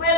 เนี่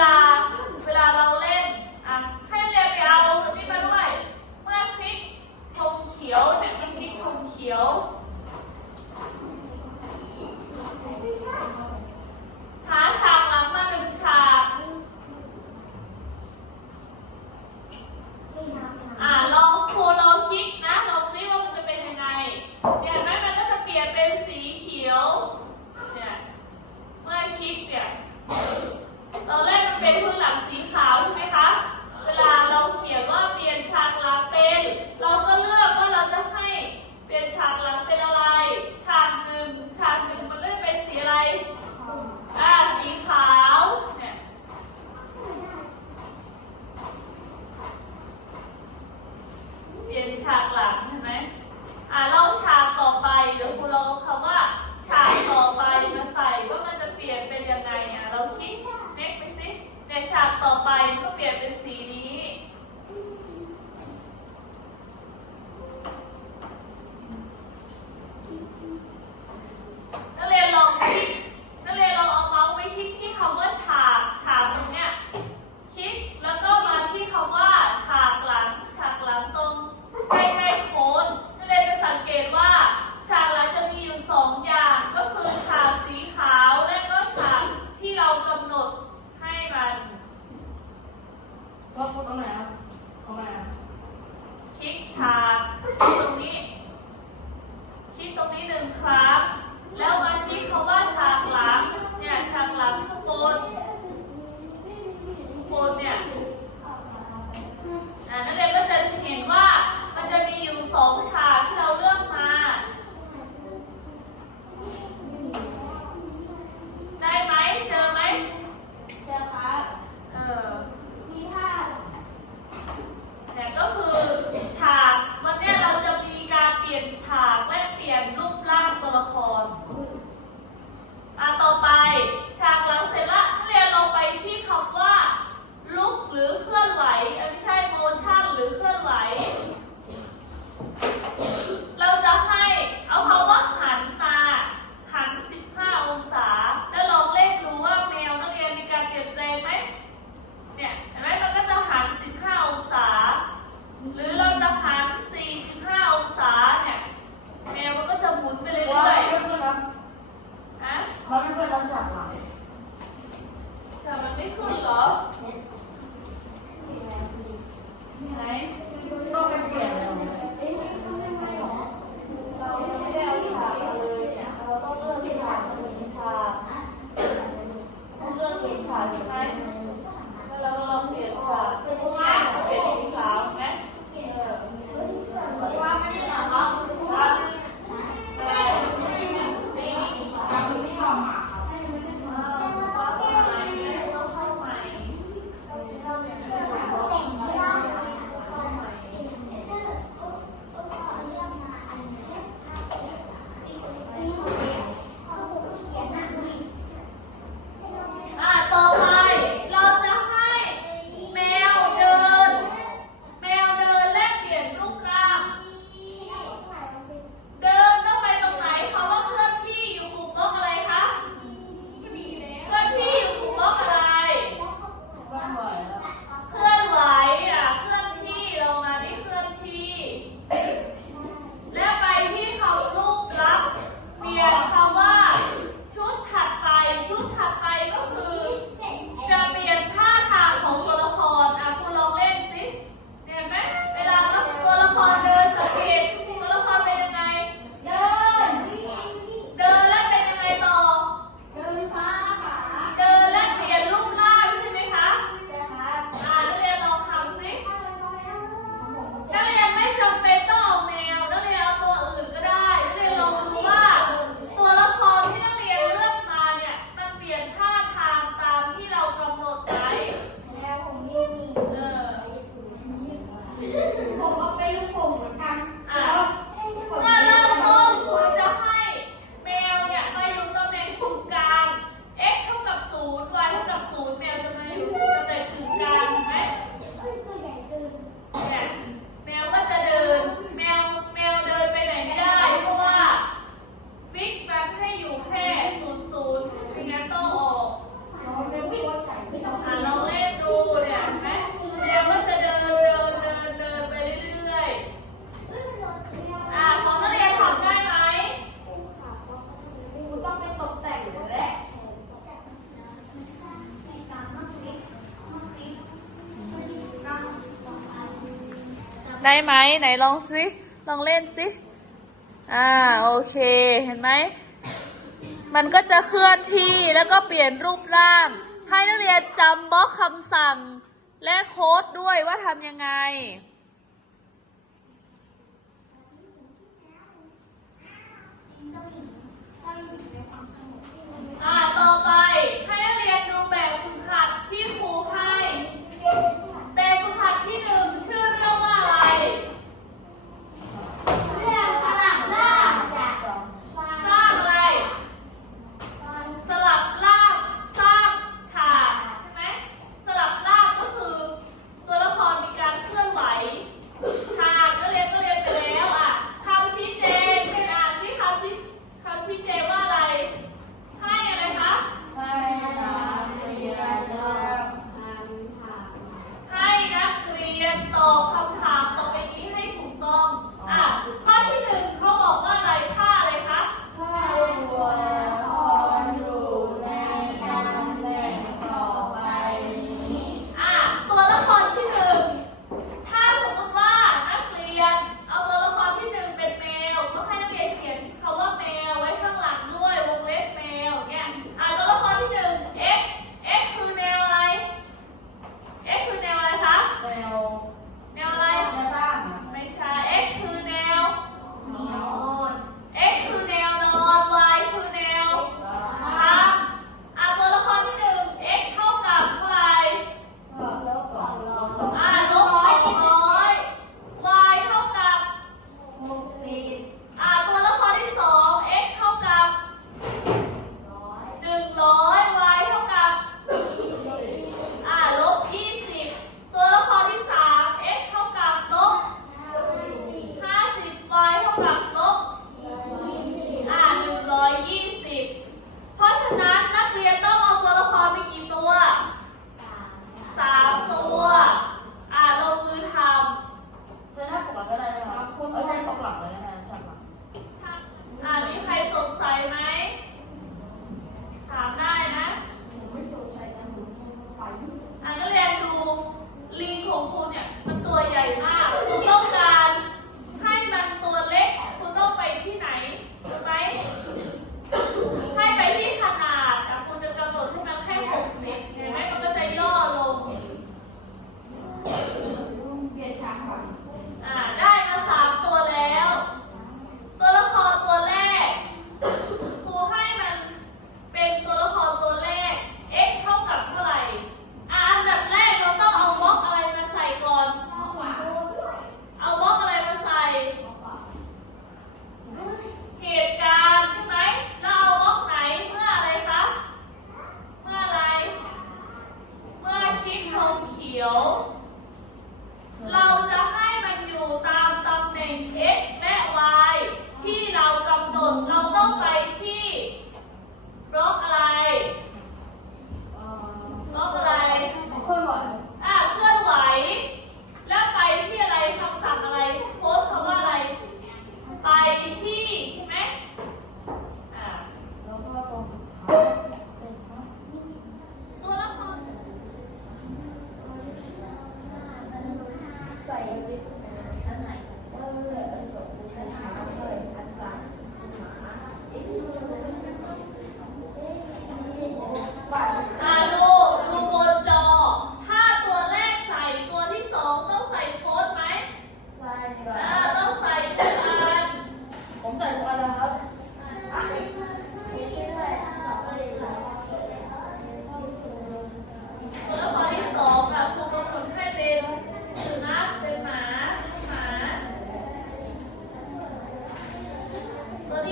ได้ไหมไหนลองสิลองเล่นสิอ่าโอเคเห็นไหมมันก็จะเคลื่อนที่แล้วก็เปลี่ยนรูปร่าง ให้นักเรียนจำบล็อกคำสั่ง และโค้ดด้วยว่าทำยังไง อ่าต่อไป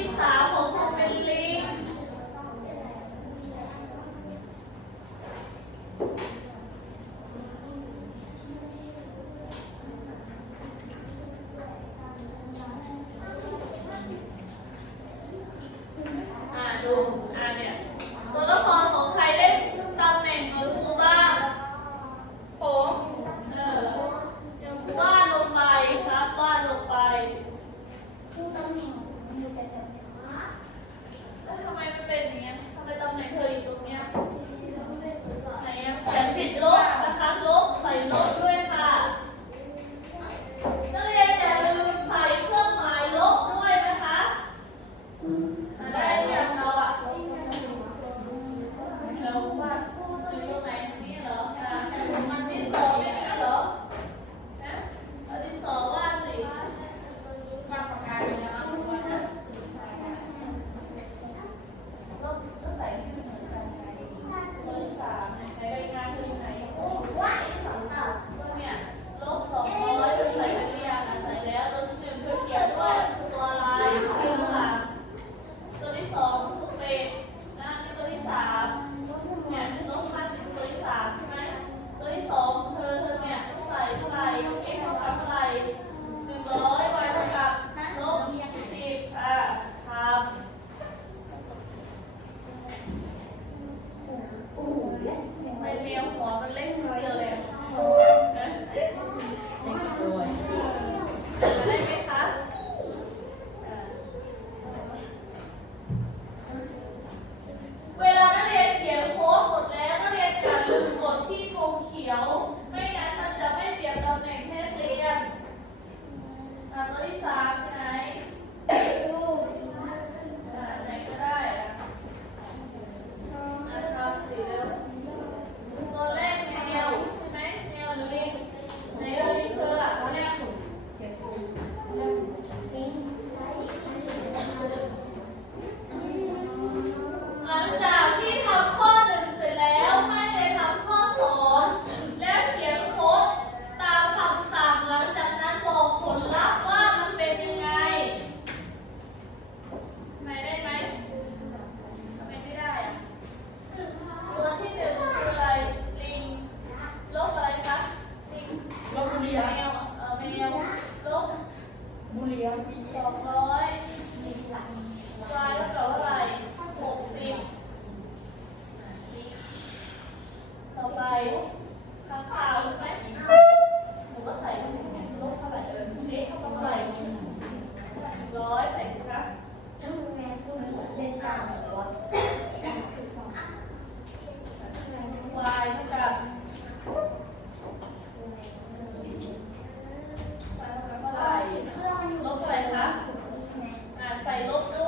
conquistar อ่